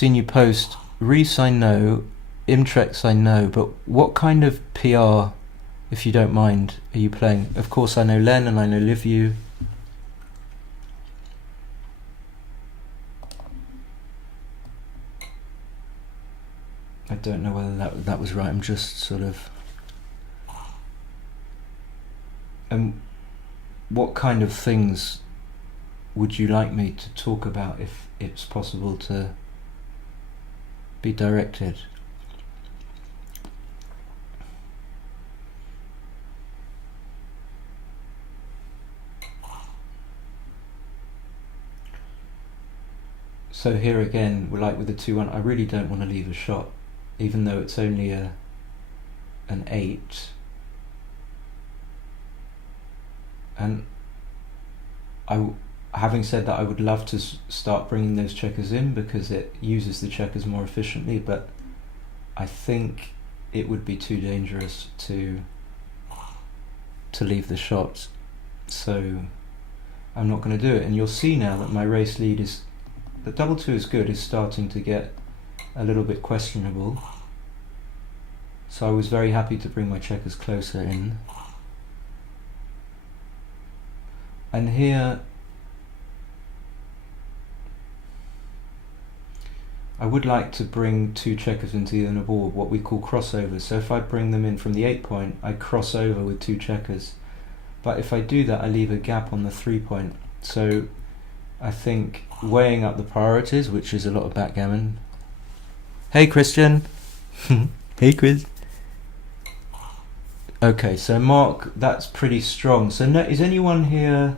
you post. Reese I know, Imtrex I know, but what kind of PR, if you don't mind, are you playing? Of course I know Len and I know Liviu. I don't know whether that was right, I'm just sort of... what kind of things would you like me to talk about if it's possible to be directed? So here again, we're like with the 2-1, I really don't want to leave a shot, even though it's only an 8. And having said that, I would love to start bringing those checkers in because it uses the checkers more efficiently, but I think it would be too dangerous to leave the shot, so I'm not going to do it. And you'll see now that my race lead is, the double 2 is good, is starting to get a little bit questionable, so I was very happy to bring my checkers closer in. And here I would like to bring 2 checkers into the inner board, what we call crossovers. So if I bring them in from the 8 point, I cross over with 2 checkers. But if I do that, I leave a gap on the 3 point. So I think weighing up the priorities, which is a lot of backgammon. Hey Christian! Hey Chris! Okay, so Mark, that's pretty strong. So no, is anyone here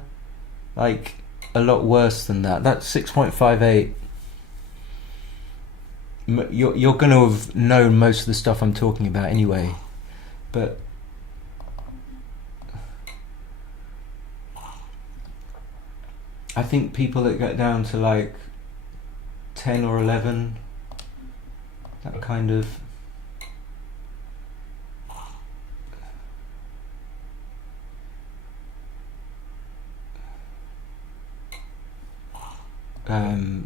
like a lot worse than that? That's 6.58. You're going to have known most of the stuff I'm talking about anyway, but I think people that get down to like 10 or 11, that kind of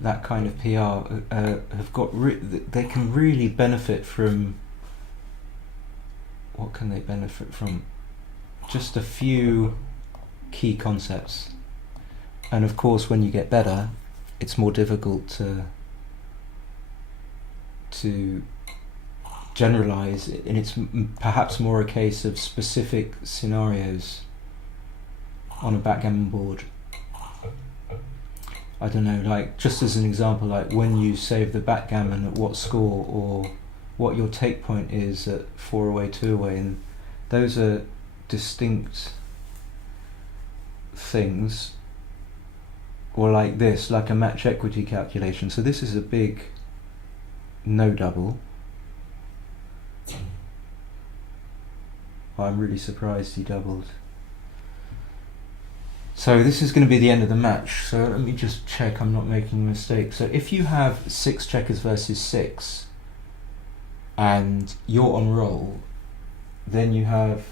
that kind of PR have got they can really benefit from, what can they benefit from? Just a few key concepts, and of course when you get better it's more difficult to generalize, and it's perhaps more a case of specific scenarios on a backgammon board. I don't know, like just as an example, like when you save the backgammon at what score, or what your take point is at 4 away, 2 away, and those are distinct things. Or like this, like a match equity calculation. So this is a big no double. I'm really surprised he doubled. So this is going to be the end of the match. So let me just check I'm not making a mistake. So if you have 6 checkers versus 6 and you're on roll, then you have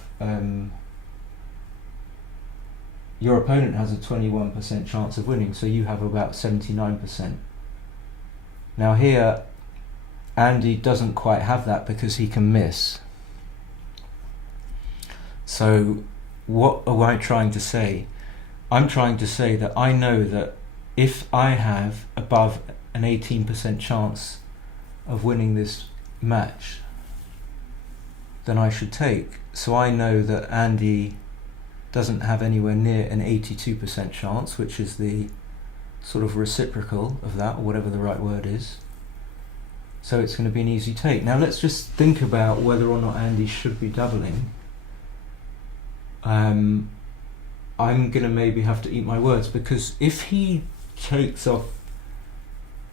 your opponent has a 21% chance of winning, so you have about 79%. Now here, Andy doesn't quite have that because he can miss. So what am I trying to say? I'm trying to say that I know that if I have above an 18% chance of winning this match, then I should take. So I know that Andy doesn't have anywhere near an 82% chance, which is the sort of reciprocal of that, or whatever the right word is. So it's going to be an easy take. Now let's just think about whether or not Andy should be doubling. I'm going to maybe have to eat my words, because if he takes off,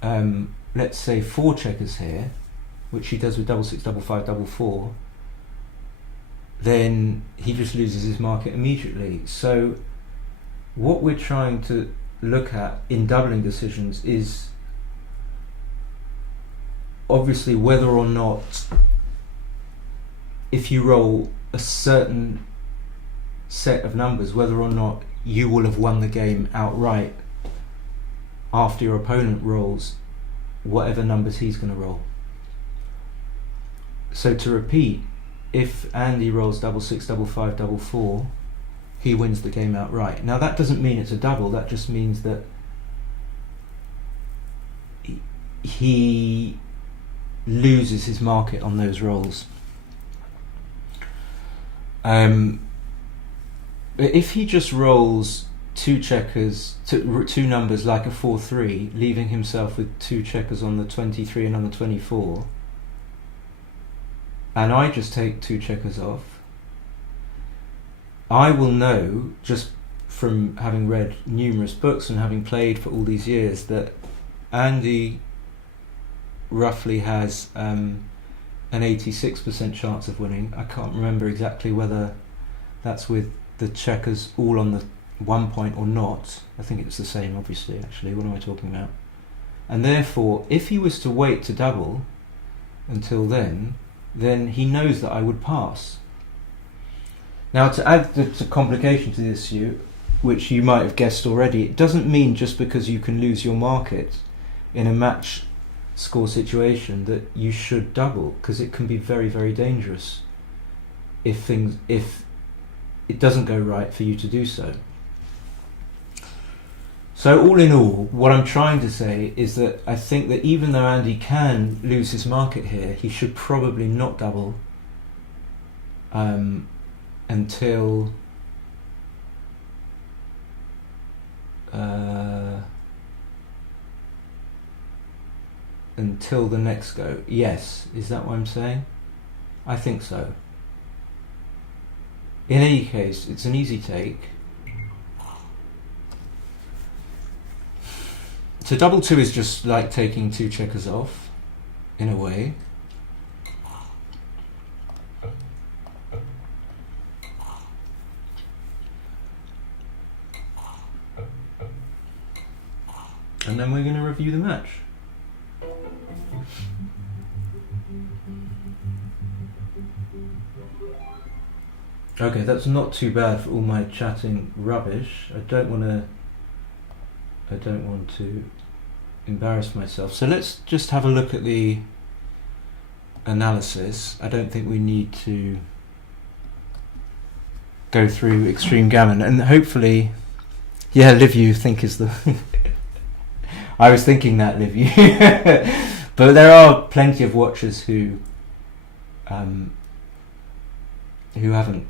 let's say 4 checkers here, which he does with double 6, double 5, double 4, then he just loses his market immediately. So what we're trying to look at in doubling decisions is obviously whether or not, if you roll a certain set of numbers, whether or not you will have won the game outright after your opponent rolls whatever numbers he's going to roll. So to repeat, if Andy rolls double 6, double 5, double 4, he wins the game outright. Now that doesn't mean it's a double, that just means that he loses his market on those rolls. If he just rolls 2 checkers, 2 numbers like a 4-3, leaving himself with 2 checkers on the 23 and on the 24, and I just take 2 checkers off, I will know, just from having read numerous books and having played for all these years, that Andy roughly has an 86% chance of winning. I can't remember exactly whether that's with the checkers all on the 1 point or not. I think it's the same, obviously, actually. What am I talking about? And therefore, if he was to wait to double until then he knows that I would pass. Now, to add the complication to this issue, which you might have guessed already, it doesn't mean just because you can lose your market in a match score situation that you should double, because it can be very, very dangerous if it doesn't go right for you to do so. So all in all, what I'm trying to say is that I think that even though Andy can lose his market here, he should probably not double until the next go. Yes, is that what I'm saying? I think so. In any case, it's an easy take. So double 2 is just like taking 2 checkers off, in a way. And then we're going to review the match. Okay, that's not too bad for all my chatting rubbish. I don't want to embarrass myself. So let's just have a look at the analysis. I don't think we need to go through extreme gammon, and hopefully, yeah, Liv, you think is the I was thinking that, Liv, you but there are plenty of watchers who haven't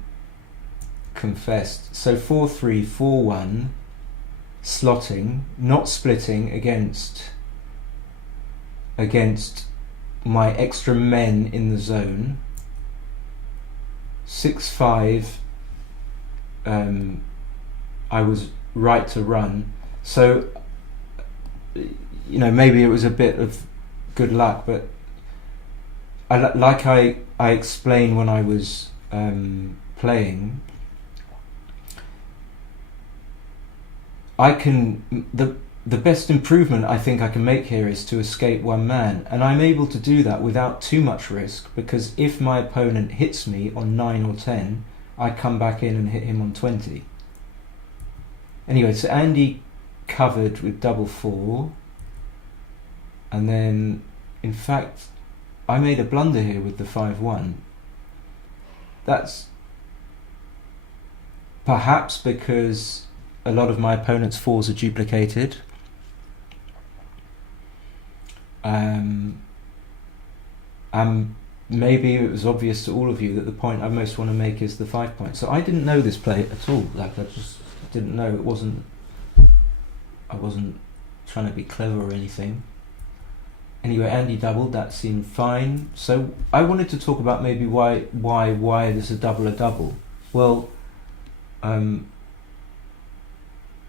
confessed. So 4-3, 4-1, slotting, not splitting against my extra men in the zone. 6-5, I was right to run. So, maybe it was a bit of good luck, but I explained when I was playing, the best improvement I think I can make here is to escape one man, and I'm able to do that without too much risk, because if my opponent hits me on 9 or 10, I come back in and hit him on 20. Anyway, so Andy covered with double 4, and then in fact I made a blunder here with the 5-1. That's perhaps because a lot of my opponent's 4s are duplicated. And maybe it was obvious to all of you that the point I most want to make is the 5 point. So I didn't know this play at all. I just didn't know. I wasn't trying to be clever or anything. Anyway, Andy doubled. That seemed fine. So I wanted to talk about maybe why there's a double. Well,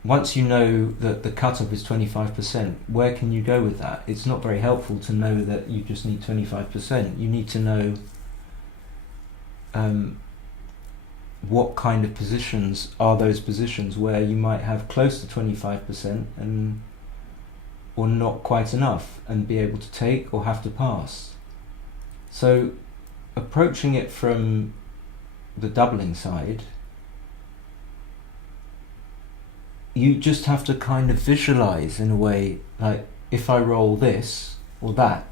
once you know that the cutoff is 25%, where can you go with that? It's not very helpful to know that you just need 25%. You need to know what kind of positions are those positions where you might have close to 25% or not quite enough, and be able to take or have to pass. So approaching it from the doubling side, you just have to kind of visualize in a way, like if I roll this or that,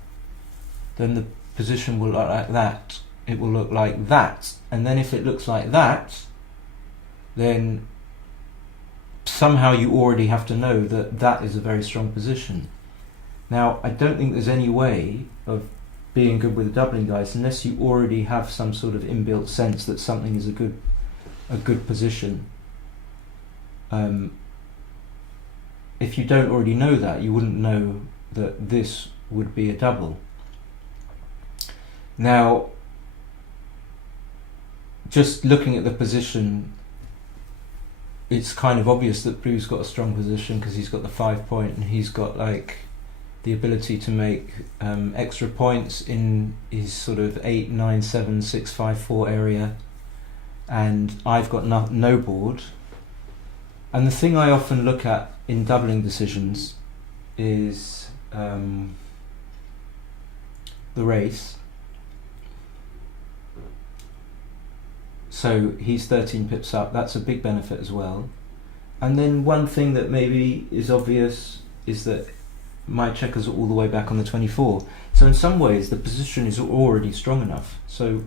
then the position will look like that, it will look like that, and then if it looks like that, then somehow you already have to know that that is a very strong position. Now, I don't think there's any way of being good with the doubling dice unless you already have some sort of inbuilt sense that something is a good position. If you don't already know that, you wouldn't know that this would be a double. Now, just looking at the position, it's kind of obvious that Blue's got a strong position because he's got the 5 point and he's got like the ability to make extra points in his sort of 8, 9, 7, 6, 5, 4 area, and I've got no board. And the thing I often look at in doubling decisions is the race. So he's 13 pips up, that's a big benefit as well. And then one thing that maybe is obvious is that my checkers are all the way back on the 24. So in some ways the position is already strong enough. So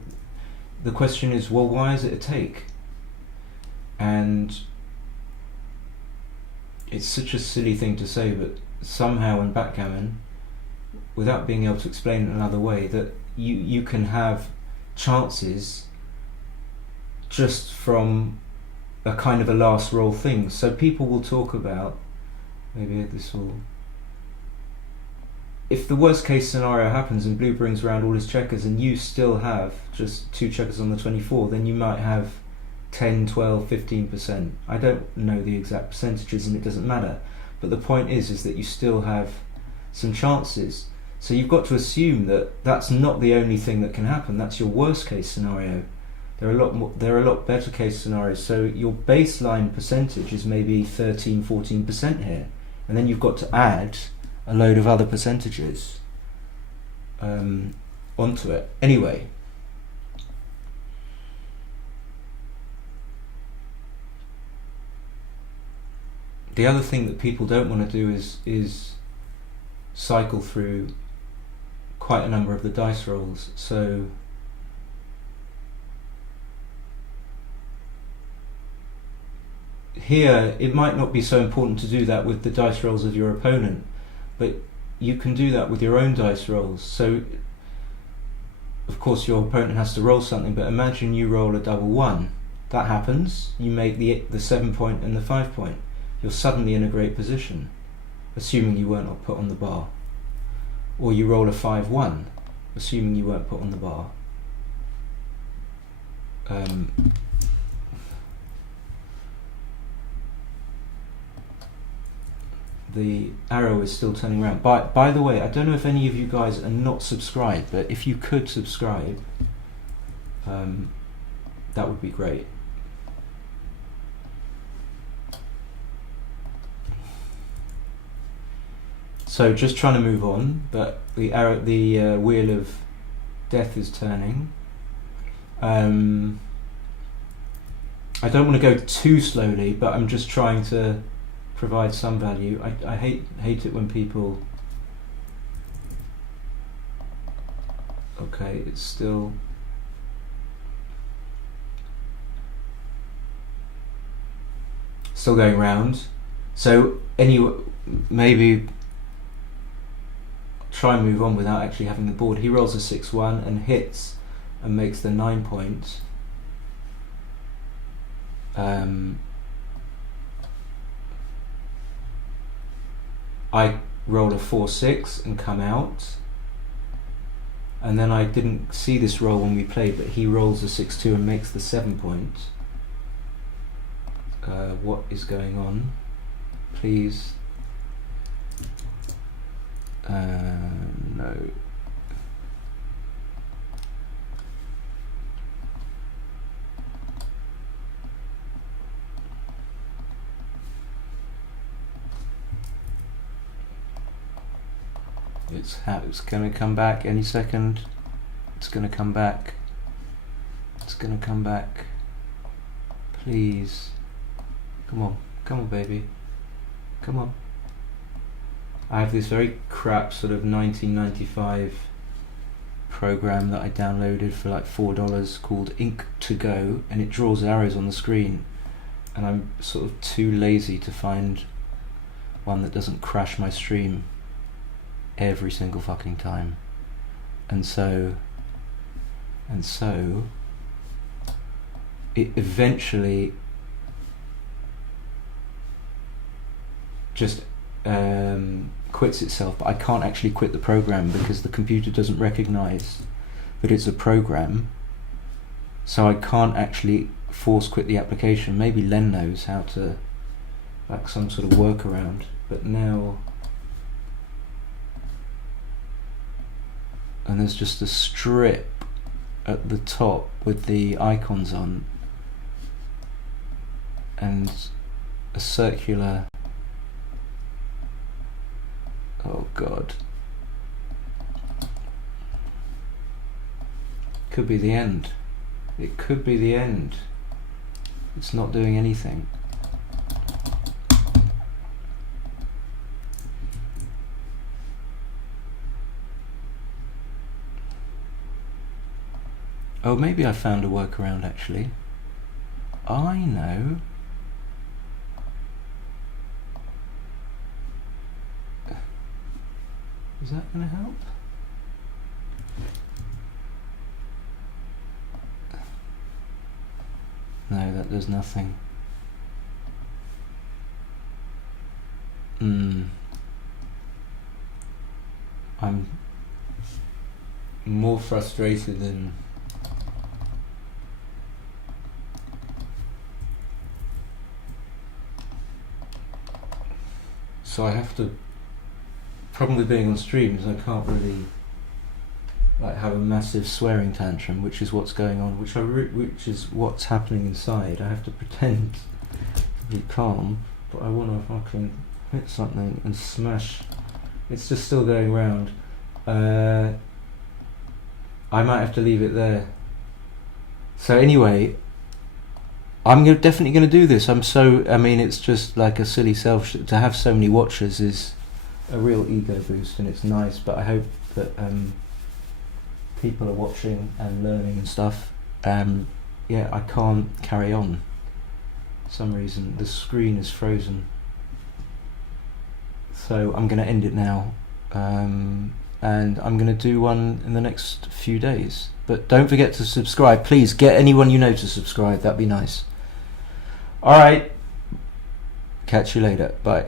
the question is, well, why is it a take? And it's such a silly thing to say, but somehow in backgammon, without being able to explain it another way, that you can have chances just from a kind of a last roll thing. So people will talk about, maybe this will, if the worst case scenario happens and Blue brings around all his checkers and you still have just 2 checkers on the 24, then you might have 10, 12, 15%. I don't know the exact percentages and it doesn't matter, but the point is that you still have some chances. So you've got to assume that that's not the only thing that can happen. That's your worst case scenario. There are a lot better case scenarios. So your baseline percentage is maybe 13, 14% here, and then you've got to add a load of other percentages onto it. Anyway, the other thing that people don't want to do is cycle through quite a number of the dice rolls. So here it might not be so important to do that with the dice rolls of your opponent, but you can do that with your own dice rolls. So of course your opponent has to roll something, but imagine you roll a double 1. That happens, you make the 7 point and the 5 point. you're suddenly in a great position, assuming you weren't put on the bar. Or you roll a 5-1, assuming you weren't put on the bar. The arrow is still turning around. By the way, I don't know if any of you guys are not subscribed, but if you could subscribe, that would be great. So just trying to move on, but the wheel of death is turning. I don't want to go too slowly, but I'm just trying to provide some value. I hate it when people... Okay, it's still... Still going round. So anyway, maybe try and move on without actually having the board. He rolls a 6-1 and hits and makes the 9 point. I roll a 4-6 and come out, and then I didn't see this roll when we played, but he rolls a 6-2 and makes the 7 point. What is going on? Please. No. It's going to come back any second. It's going to come back. It's going to come back. Please. Come on, baby. Come on. I have this very crap sort of 1995 program that I downloaded for like $4 called Ink to Go, and it draws arrows on the screen, and I'm sort of too lazy to find one that doesn't crash my stream every single fucking time. And so it eventually just quits itself, but I can't actually quit the program because the computer doesn't recognize that it's a program, so I can't actually force quit the application. Maybe Len knows how to, like, some sort of workaround, but now, and there's just a strip at the top with the icons on and a circular. Oh god. Could be the end. It could be the end. It's not doing anything. Oh, maybe I found a workaround actually. I know. Is that going to help? No, that does nothing. I'm more frustrated than... So I have to... Problem with being on stream is I can't really like have a massive swearing tantrum, which is what's going on, which is what's happening inside. I have to pretend to be calm, but I want to fucking hit something and smash. It's just still going round. I might have to leave it there. So anyway, I'm definitely going to do this. I mean, it's just like a silly to have so many watchers is a real ego boost, and it's nice, but I hope that people are watching and learning and stuff. Yeah, I can't carry on for some reason. The screen is frozen, so I'm going to end it now, and I'm going to do one in the next few days. But don't forget to subscribe. Please get anyone you know to subscribe. That'd be nice. Alright, Catch you later. Bye.